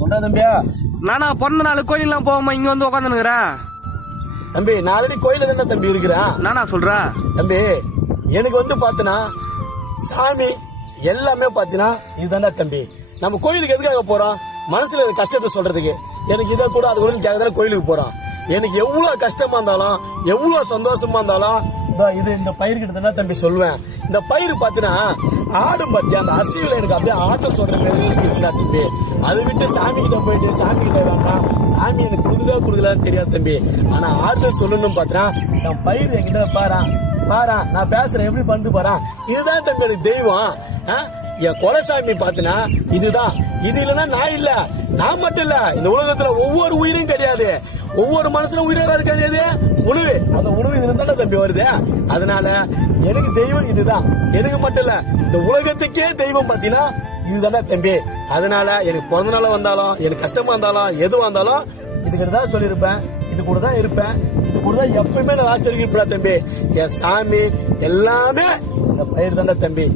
சொல்றா தம்பியா. நானா பிறந்த நாள் கோயிலாம் போகாம இங்க வந்து உட்காந்துனுக்குற தம்பி நான் ஆல்ரெடி கோயில தானே தம்பி இருக்கிறேன். நானா சொல்ற தம்பி எனக்கு வந்து பாத்தனா சாமி எல்லாமே பாத்தீங்கன்னா இதுதான்டா தம்பி. நம்ம கோயிலுக்கு எதுக்காக போறோம்? மனசுல கஷ்டத்தை சொல்றதுக்கு. எனக்கு இதை கூட அது கூட கேட்கறதுல கோயிலுக்கு போறோம். எனக்கு எவ்வளவு கஷ்டமா இருந்தாலும் எவ்வளவு சந்தோஷமா இருந்தாலும் இது இந்த பயிர்கிட்ட தான் தம்பி சொல்லுவேன். இந்த பயிர் பாத்தீங்கன்னா ஆடும் பத்தி அந்த அரிசியில எனக்கு அப்படியே ஆட்டம் சொல்ற மாதிரி இருக்குடா தம்பி. அதை விட்டு சாமி கிட்ட போயிட்டு சாமி கிட்ட வேண்டாம் சாமி எனக்கு கொடுக்கலான்னு தெரியாது தம்பி. ஆனா ஆறுதல் சொல்லணும் பாத்தீங்கன்னா என் பயிர் என்கிட்ட பாரா நான் பேசுறேன் எப்படி பண்ணிட்டு பாறேன். இதுதான் தம்பி எனக்கு தெய்வம். என் குலசாமி பாத்தீங்கன்னா இதுதான். இது இல்லைன்னா நான் இல்ல, நான் மட்டும் இல்ல, இந்த உலகத்துல ஒவ்வொரு உயிரும் கிடையாது. ஒவ்வொரு மனுஷனும் உயிராக இருக்காது உணவு. அந்த உணவு இதுல தானே தம்பி வருது. அதனால எனக்கு தெய்வம் இதுதான். எனக்கு மட்டும் இல்ல, இந்த உலகத்துக்கே தெய்வம் பாத்தீங்கன்னா இதுதானே தம்பி. அதனால எனக்கு பிறந்த நாள் வந்தாலும் எனக்கு கஷ்டமா இருந்தாலும் எதுவா இருந்தாலும் இதுக்கிட்ட தான் சொல்லியிருப்பேன். இது கூட தான் இருப்பேன். இது கூட தான் எப்பயுமே நான் லாஸ்ட் வரைக்கும் இருப்பேன் தம்பி. என் சாமி எல்லாமே இந்த பயிர் தானே தம்பி.